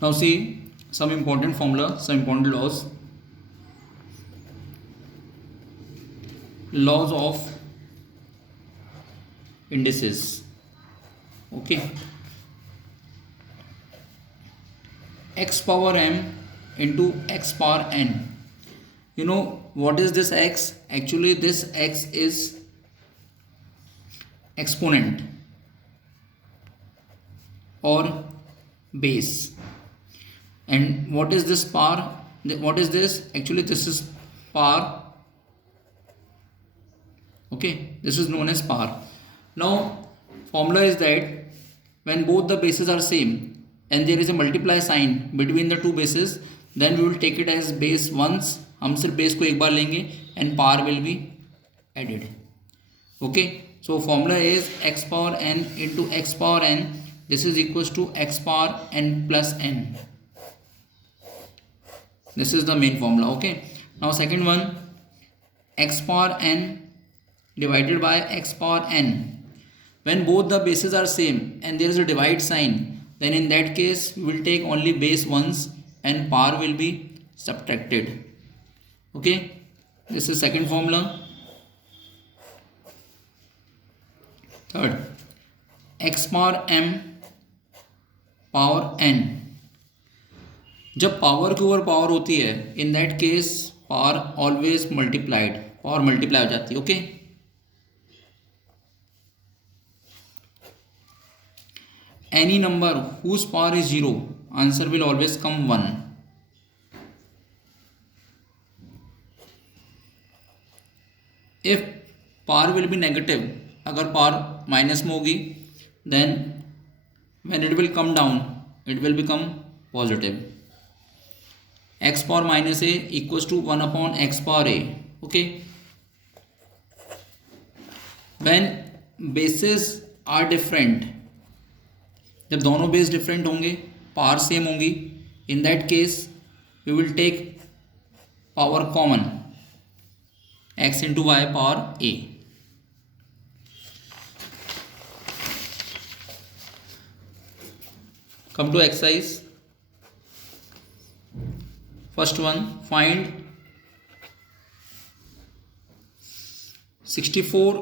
Now see some important formula, some important laws. Laws of indices. Okay. X power m into x power n. You know what is this x? Actually this x is exponent or base. And what is this power? What is this? Actually this is power. Okay, this is known as power. Now formula is that when both the bases are same and there is a multiply sign between the two bases, then we will take it as base once. हम सिर्फ बेस को एक बार लेंगे and power will be added. Okay, so formula is x power n into x power n. This is equals to x power n plus n. This is the main formula. Okay, now second one, x power n divided by x power n. When both the bases are same and there is a divide sign, then in that case we will take only base once and power will be subtracted. Okay, this is second formula. Third, x power m power n. जब पावर के ऊपर पावर होती है, इन that case power always multiplied, power multiply हो जाती है. Okay, any number whose power is 0, answer will always come 1. If power will be negative, अगर power minus में होगी, then when it will come down, it will become positive. X power minus a equals to 1 upon x power a. Okay, when bases are different, जब दोनों base different होंगे, power same होंगी, in that case we will take power common, x into y power a. Come to exercise. First one, find 64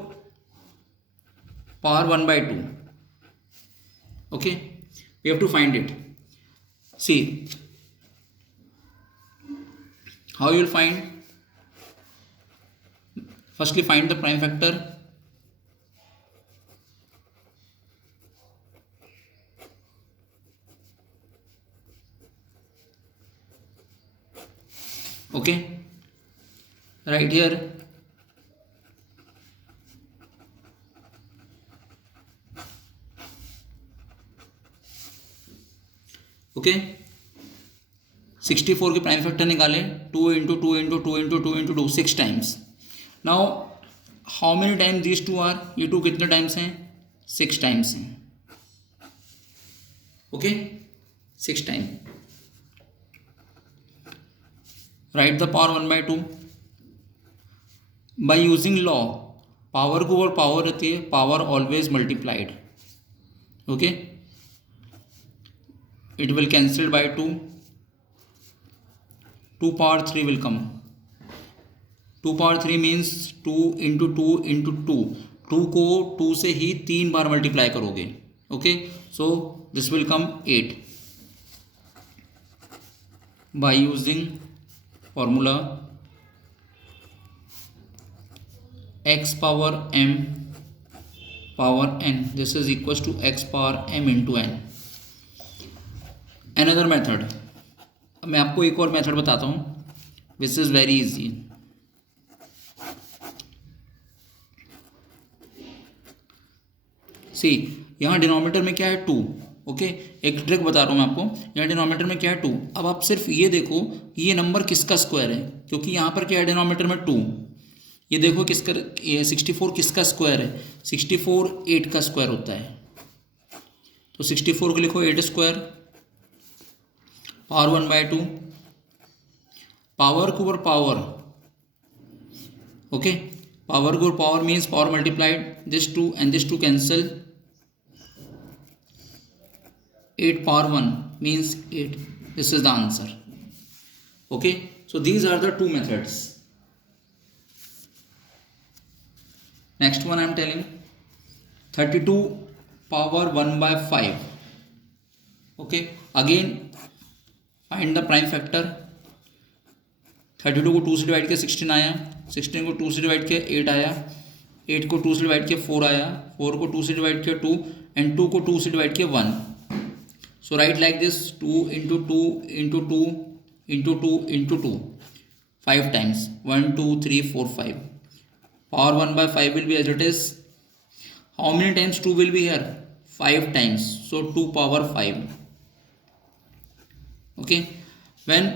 power 1/2. Okay, we have to find it. See how you will find. Firstly, find the prime factor. Okay, right here okay, 64 के prime factor निकालें. 2 into 2 into 2 into 2 into 2, 6 times. Now how many times these two are? ये two कितने times हैं? 6 times हैं. Okay, 6 time. Write the power 1/2 by using law. Power को ऊपर power रहती है, power always multiplied. Okay, it will cancel by 2. 2 power 3 will come. 2 power 3 means 2 into 2 into 2. 2 को 2 से ही 3 बार मल्टीप्लाई करोगे. Okay, so this will come 8 by using formula x power m power n. This is equals to x power m into n. Another method. अब मैं आपको एक और मेथड बताता हूँ, विच इज़ वेरी इजी. सी, यहाँ डिनोमिनेटर में क्या है? 2. ओके, एक ट्रिक बता रहा हूँ मैं आपको. यहाँ डिनोमिनेटर में क्या है? 2. अब आप सिर्फ ये देखो कि ये नंबर किसका स्क्वायर है, क्योंकि यहाँ पर क्या है डिनोमिनेटर में 2. ये देखो किसका, ये 64 किसका स्क्वायर है? 64 8 का स्क्वायर होता है. तो 64 को लिखो 8 स्क्वायर पावर 1/2. पावर के ऊपर पावर. ओके, पावर के ऊपर power means power multiplied. This 2 and this 2 कैंसल. 8 power 1 means 8. This is the answer. Okay, so these are the two methods. Next one I am telling, 32 power 1 by 5. Okay, again find the prime factor. 32 को 2 से divide किया 16 आया, 16 को 2 से divide किया 8 आया, 8 को 2 से डिवाइड किया 4 आया, 4 को 2 से डिवाइड किया 2 एंड 2 को 2 से डिवाइड किया 1. So write like this, 2 into 2 into 2 into 2 into 2 5 times, 1 2 3 4 5. Power 1 by 5 will be as it is. How many times 2 will be here? 5 times. So 2 power 5. Okay, when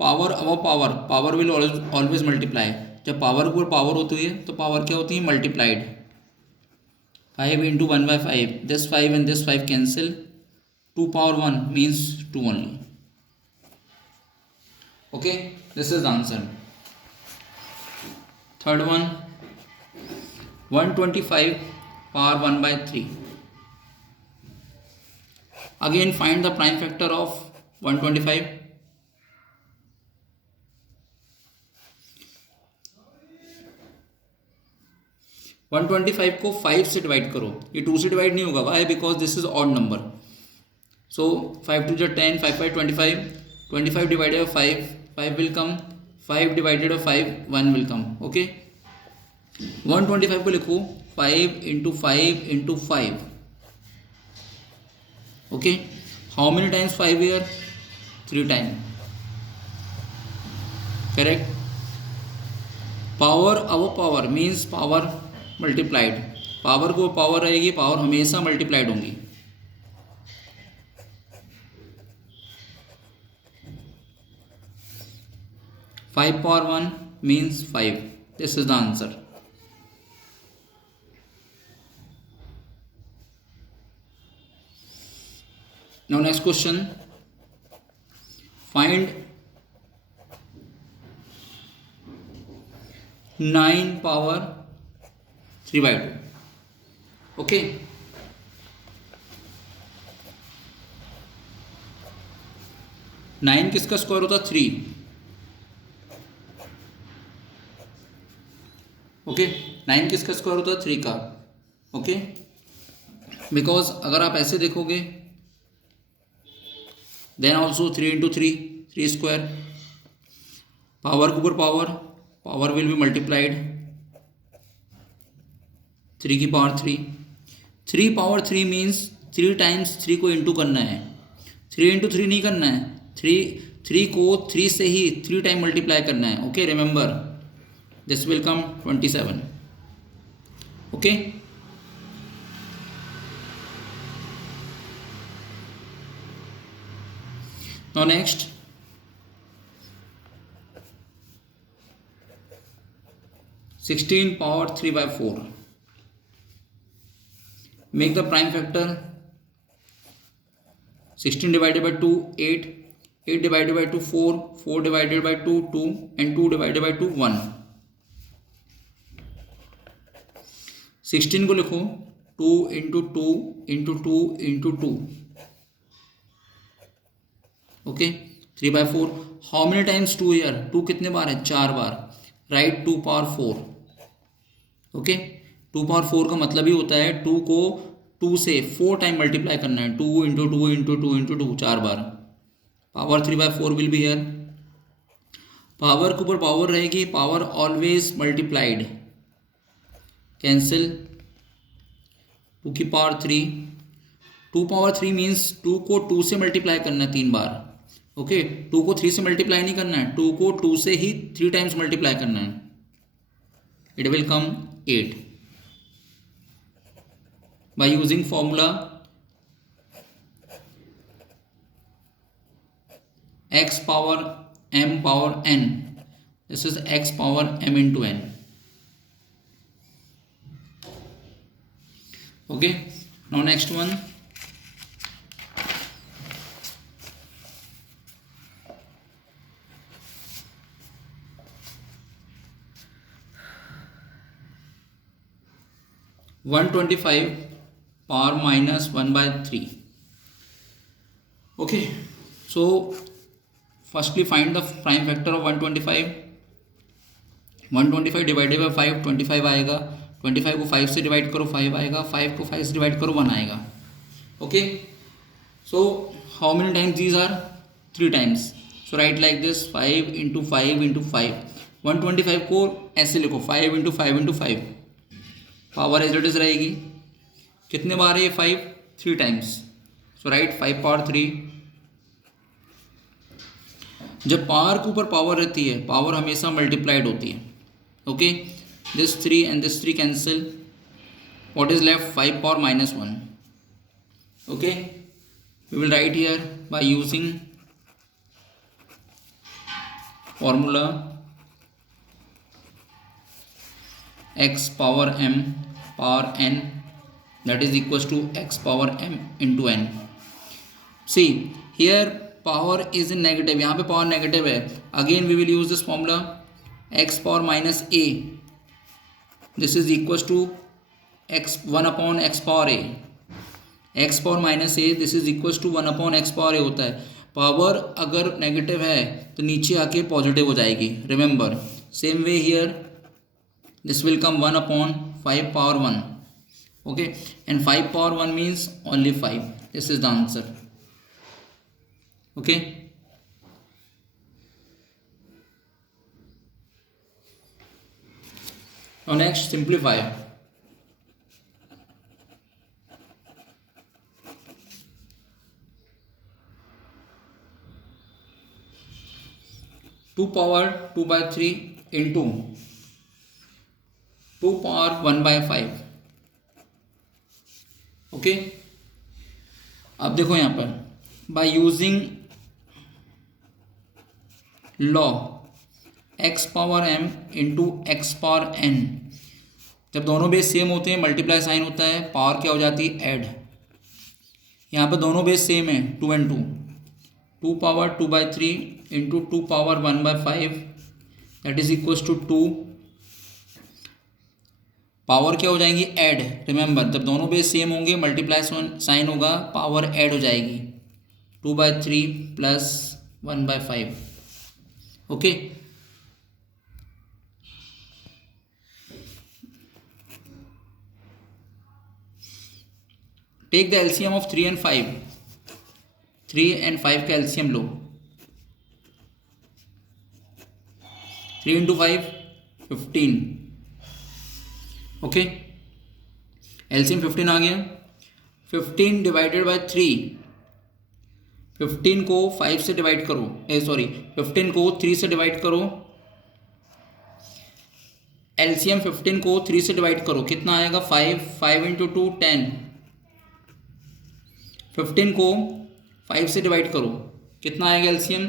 power above power, power will always multiply. जब पावर के ऊपर पावर होती है तो पावर क्या होती है? मल्टीप्लाइड. 5 इंटू 1 by 5, दिस 5 and this 5 कैंसिल, 2 power 1 means 2 only. Okay, this is the answer. Third one, 125 power 1 by 3. Again find the prime factor of 125. 125 को 5 से डिवाइड करो. ये 2 से डिवाइड नहीं होगा. Why? Because this is odd number. So 5 2 10, 5 5 25. 25 divided by 5, 5 will come. 5 divided by 5, 1 will come. Okay, 125 को लिखो 5 into 5 into 5. Okay, how many times 5 here? 3 time. Correct. Power above power means power multiplied. Power को power रहेगी, power हमेशा multiplied होंगी. Five power 1 means 5. This is the answer. Now next question, find 9 पावर 3 by 2. Okay, nine किसका स्क्वायर होता? 3. ओके, 9 किसका स्क्वायर होता? 3 का. Okay, because अगर आप ऐसे देखोगे then also 3 into 3, 3 square. Power के ऊपर power, power will be multiplied. 3 की पावर 3. 3 पावर 3 मीन्स 3 टाइम्स 3 को इंटू करना है. 3 इंटू 3 नहीं करना है. 3 को 3 से ही 3 टाइम मल्टीप्लाई करना है. Okay, remember this will come 27. Okay, now next, sixteen power 3 by 4. Make the prime factor. 16 divided by 2, 8. 8 divided by 2, 4. 4 divided by 2, 2. And 2 divided by 2, 1. 16 को लिखो 2 into 2 into 2 into 2. Okay, 3 by 4. How many times 2 here? 2 कितने बार है? 4 बार. Right, 2 power 4. Okay, 2 power 4 का मतलब ही होता है 2 को 2 से 4 टाइम मल्टीप्लाई करना है. 2 इंटू 2 इंटू 2 इंटू 2, 4 बार. पावर 3 by 4 will be here. Power के ऊपर पावर रहेगी, पावर ऑलवेज मल्टीप्लाइड. कैंसिल. 2 की पावर 3. 2 पावर 3 मीन्स 2 को 2 से मल्टीप्लाई करना है 3 बार. ओके, 2 को 3 से मल्टीप्लाई नहीं करना है, 2 को 2 से ही 3 टाइम्स मल्टीप्लाई करना है. It will come 8. by using formula x power m power n. This is x power m into n. Okay, now next one, (125) power minus 1 by 3. Okay, so firstly find the prime factor of 125. 125 divided by 5 25 आएगा, 25 को 5 से डिवाइड करो 5 आएगा, 5 को 5 से डिवाइड करो 1 आएगा. Okay, so how many times these are? 3 times. So write like this 5 into 5 into 5. 125 को ऐसे लिखो 5 into 5 into 5. Power as it is रहेगी. कितने बार है ये 5? 3 टाइम्स. सो राइट 5 पावर 3. जब पावर के ऊपर पावर रहती है, पावर हमेशा मल्टीप्लाइड होती है. Okay, this 3 and this 3 cancel. What is left? 5 power minus 1. Okay, we will write here by using formula x power m power n, that is equals to x power m into n. See here power is in negative, यहाँ पे power negative है. Again we will use this formula x power minus a, this is equals to x 1 upon x power a. x power minus a, this is equals to 1 upon x power a होता है. पावर अगर नेगेटिव है तो नीचे आके पॉजिटिव हो जाएगी. Remember, same way here this will come 1 अपॉन 5 power 1. Okay, and 5 power 1 means only 5. This is the answer. Okay, now next simplify. Two power 2 by 3 into 2 power 1 by 5. ओके, अब देखो यहाँ पर by using law x power m into x power n, जब दोनों base same होते हैं multiply sign होता है, पावर क्या हो जाती है? ऐड. यहाँ पर दोनों बेस सेम है 2 and 2. 2 power 2 by 3 into 2 power 1 by 5, that is equals to 2. Power क्या हो जाएंगी? ऐड. रिमेंबर, जब दोनों बेस सेम होंगे मल्टीप्लाई साइन होगा, पावर ऐड हो जाएगी. 2 by 3 plus 1 by 5. Okay, take the LCM of 3 and 5. 3 and 5 का एलसीएम लो. 3 into 5 15. ओके, एलसीएम 15 आ गया. 15 डिवाइडेड बाय 3. 15 को 5 से डिवाइड करो, 15 को 3 से डिवाइड करो. एलसीएम 15 को 3 से डिवाइड करो, कितना आएगा? 5. 5 इंटू 2 10. 15 को 5 से डिवाइड करो, कितना आएगा एलसीएम?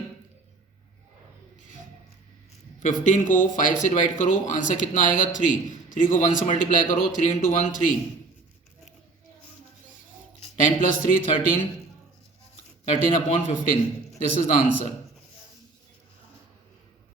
15 को 5 से डिवाइड करो, आंसर कितना आएगा? 3. 3 को 1 से मल्टीप्लाई करो, 3 इंटू 1 3. 10 प्लस 3 13. 13 अपॉन 15. This is the answer.